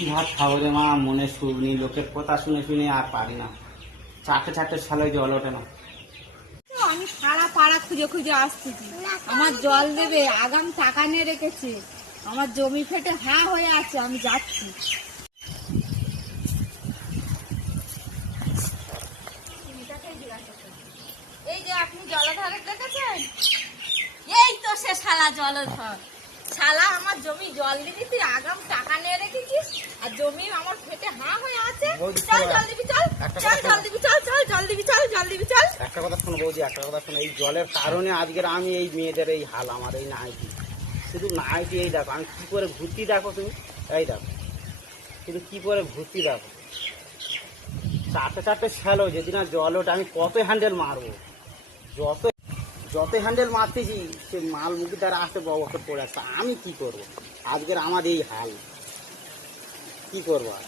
কি ভাত খাবো রে মা, মনে সুর নেই, লোকের কথা শুনে শুনে আর পারি না। চারটে চারটে সালে জল ওঠে না। আমি সারা পাড়া খুঁজে খুঁজে আসতেছি, আমার জল দেবে আগাম টাকা নিয়ে রেখেছে, আমার জমি ফেটে হ্যাঁ হয়ে আছে, আমি যাচ্ছি। এই যে আপনি জলাধারে দেখেছেন, এই তো সে শালা জলধর। শালা আমার জমি জল দিবি, তুই আগাম টাকা নিয়ে রেখেছিস, আর জমি আমার ফেটে হাঁ হয়ে আছে। চল জল দিবি, চল চল জল দিবি, চল চল জল দিবি, চল জল দিবি, চল। একটা কথা শোনো বৌদি, একটা কথা শোনো, এই জলের কারণে আজকের আমি এই মেয়েদের এই হাল, আমার এই নাইটি, শুধু নাইটি। এই দেখো আমি কি করে ঘুরতি, দেখো তুমি, এই দেখো শুধু কি করে ঘুরতি দেখো। চারটে চারটে শ্যালো, যেদিন আর জল ওঠে আমি কত হ্যান্ডেল মারবো, যত যত হ্যান্ডেল মারতেছি সে মাল মুখি দ্বারা আসতে বছর পড়ে আসছে। আমি কি করবো, আজকের আমার এই হাল, কি করবো আর।